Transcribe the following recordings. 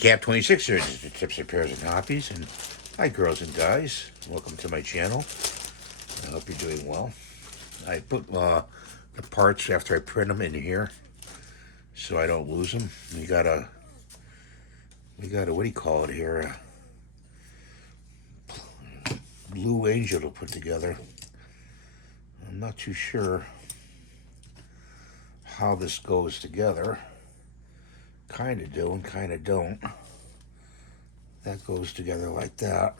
Cap 26ers, the tips and pairs and hobbies. And hi, girls and guys. Welcome to my channel. I hope you're doing well. I put the parts after I print them in here so I don't lose them. We got a what do you call it here? A Blue Angel to put together. I'm not too sure how this goes together. Kind of do and kind of don't. That goes together like that,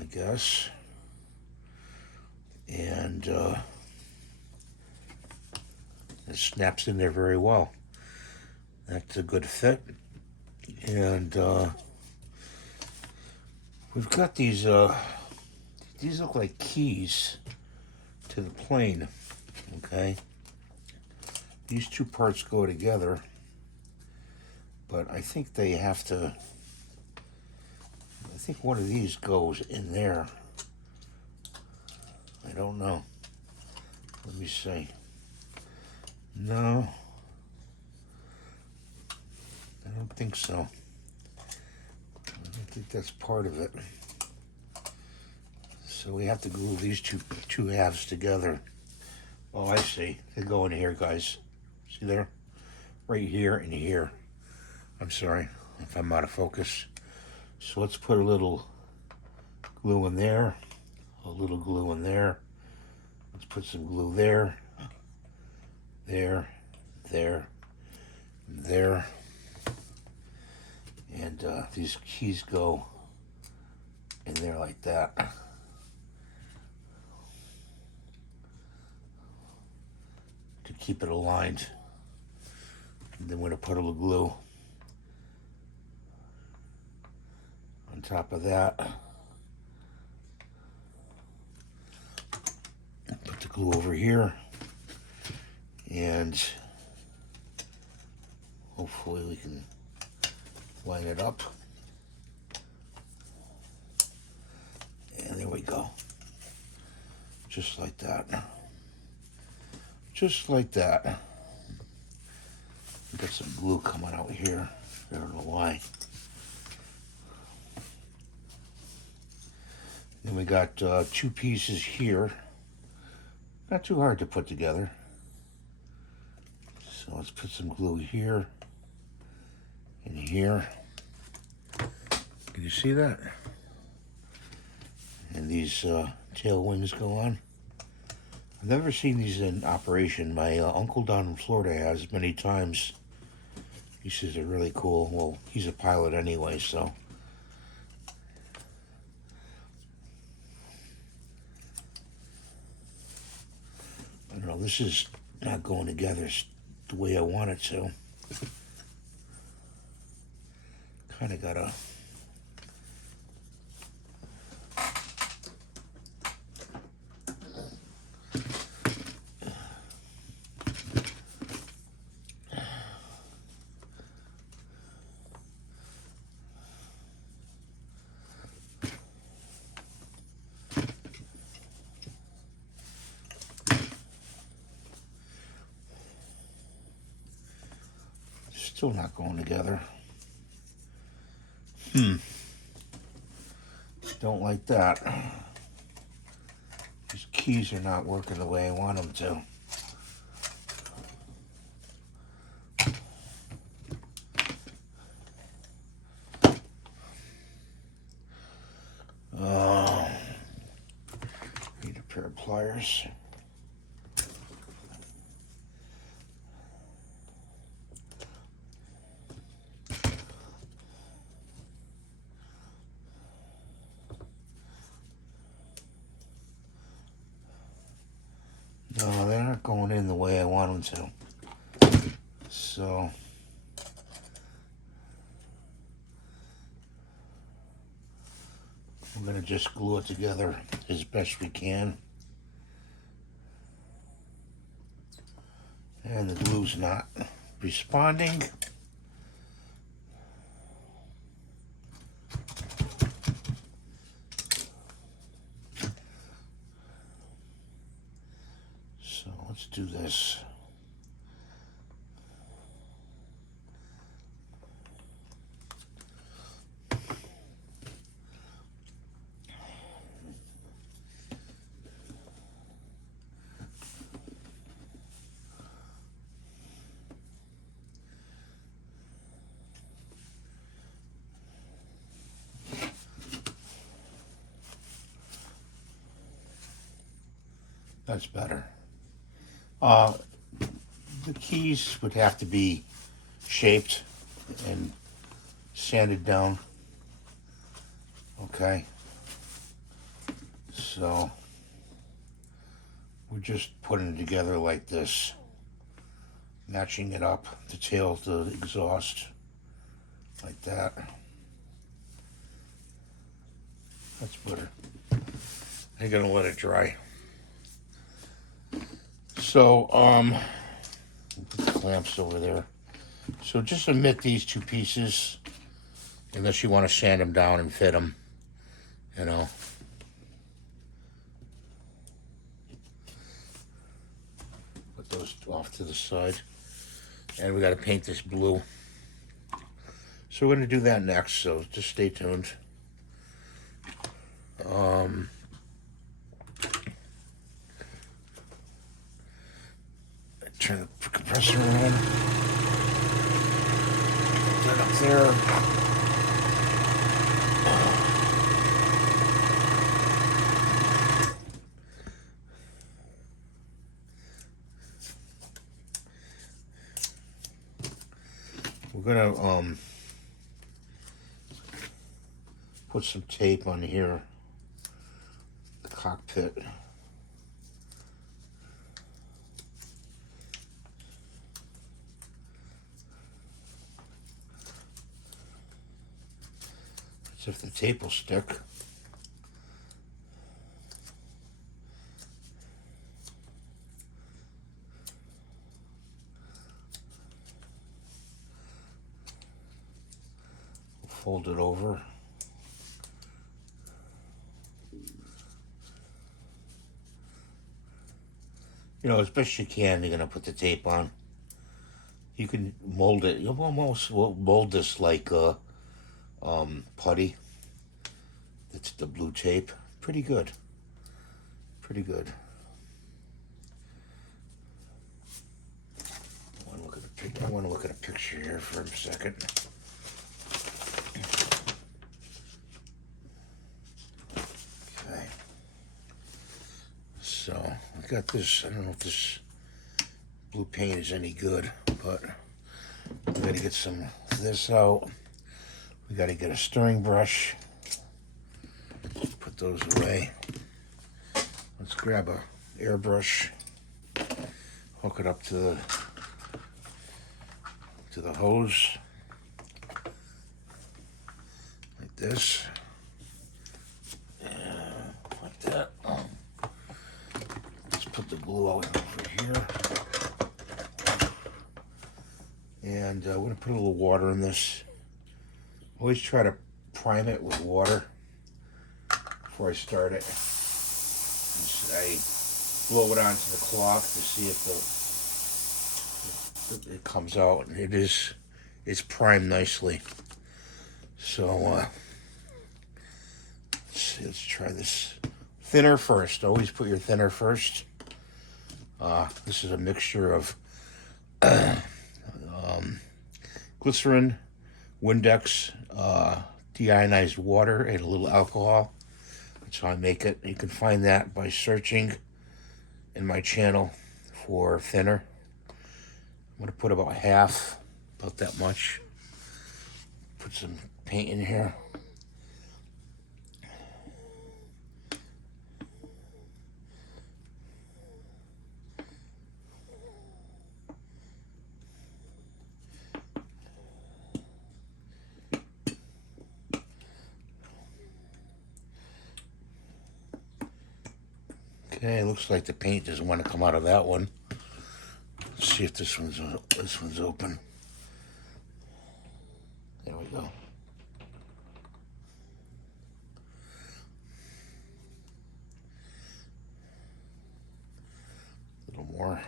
I guess. And it snaps in there very well. That's a good fit. And we've got these look like keys to the plane, okay? These two parts go together, but I think they have to, I think one of these goes in there. I don't know. Let me see. No, I don't think so. I don't think that's part of it. So we have to glue these two halves together. Oh, I see. They go in here, guys. See there? Right here and here. I'm sorry if I'm out of focus. So let's put a little glue in there. A little glue in there. Let's put some glue there. There. There. There. And these keys go in there like that. To keep it aligned. And then we're going to put a little glue on top of that. Put the glue over here. And hopefully we can line it up. And there we go. Just like that. Just like that. Got some glue coming out here. I don't know why. Then we got two pieces here. Not too hard to put together. So let's put some glue here and here. Can you see that? And these tail wings go on. I've never seen these in operation. My uncle down in Florida has many times. He says they're really cool. Well, he's a pilot anyway, so. I don't know, this is not going together the way I want it to. Kind of gotta. Still not going together. Don't like that. These keys are not working the way I want them to. Oh, need a pair of pliers. No, they're not going in the way I want them to. So I'm going to just glue it together as best we can. And the glue's not responding. So let's do this. That's better. The keys would have to be shaped and sanded down. Okay. So we're just putting it together like this, matching it up, the tail to the exhaust, like that. That's better. I'm gonna let it dry. So, put the clamps over there. So just omit these two pieces, unless you want to sand them down and fit them, you know. Put those off to the side. And we got to paint this blue. So we're going to do that next, so just stay tuned. Turn the compressor on. Put that up there. We're gonna put some tape on here, the cockpit. As if the tape will stick. Fold it over. You know, as best you can, you're going to put the tape on. You can mold it. You'll almost mold this like putty. It's the blue tape. Pretty good. Pretty good. I want to look at a picture here for a second. Okay. So I got this. I don't know if this blue paint is any good, but we got to get some of this out. We got to get a stirring brush. Put those away. Let's grab a airbrush. Hook it up to the hose like this. Like that. Let's put the glue out over here. And we're going to put a little water in this. Always try to prime it with water before I start it. I blow it onto the cloth to see if it comes out, and it's primed nicely. So let's try this. Thinner first. Always put your thinner first. This is a mixture of glycerin, Windex, deionized water, and a little alcohol. That's how I make it. You can find that by searching in my channel for thinner. I'm going to put about half, about that much. Put some paint in here. Okay, looks like the paint doesn't want to come out of that one. Let's see if this one's open. There we go. A little more.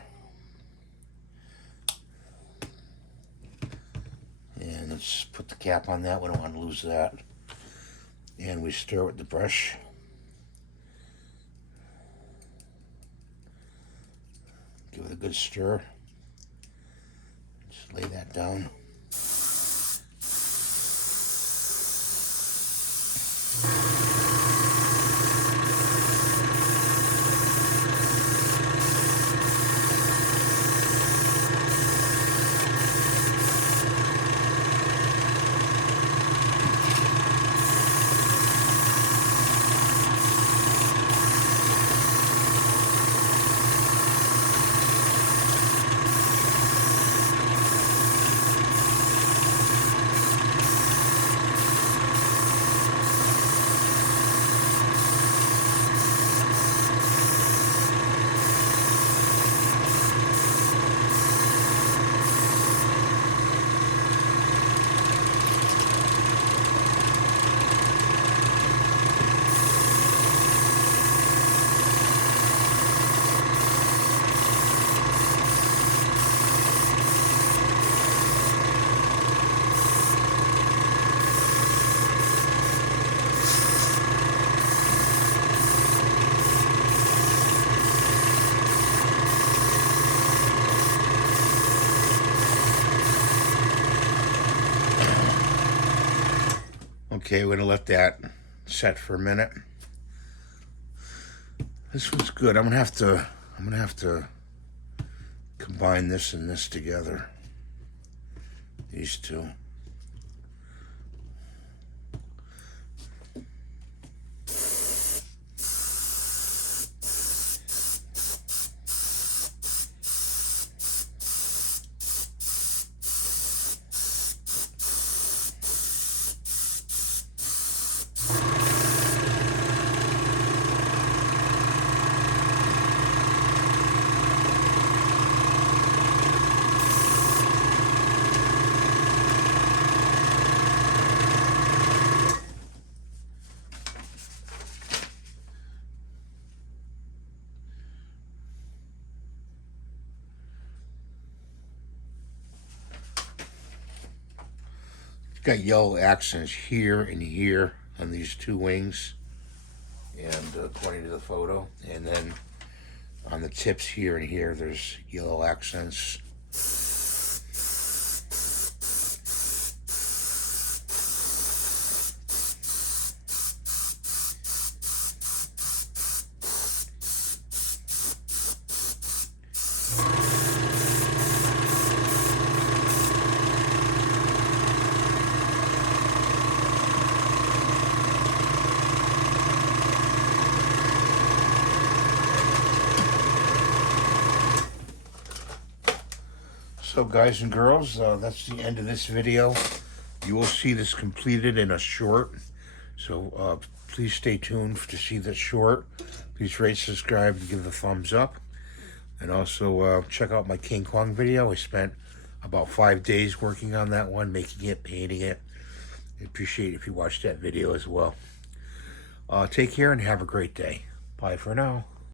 And let's put the cap on that. We don't want to lose that. And we stir with the brush. Give it a good stir. Just lay that down. Okay, we're gonna let that set for a minute. This one's good. I'm gonna have to combine this and this together. These two. Got yellow accents here and here on these two wings, and according to the photo, and then on the tips here and here there's yellow accents. So guys and girls, that's the end of this video. You will see this completed in a short. So please stay tuned to see the short. Please rate, subscribe, and give the thumbs up. And also check out my King Kong video. I spent about 5 days working on that one, making it, painting it. I appreciate it if you watch that video as well. Take care and have a great day. Bye for now.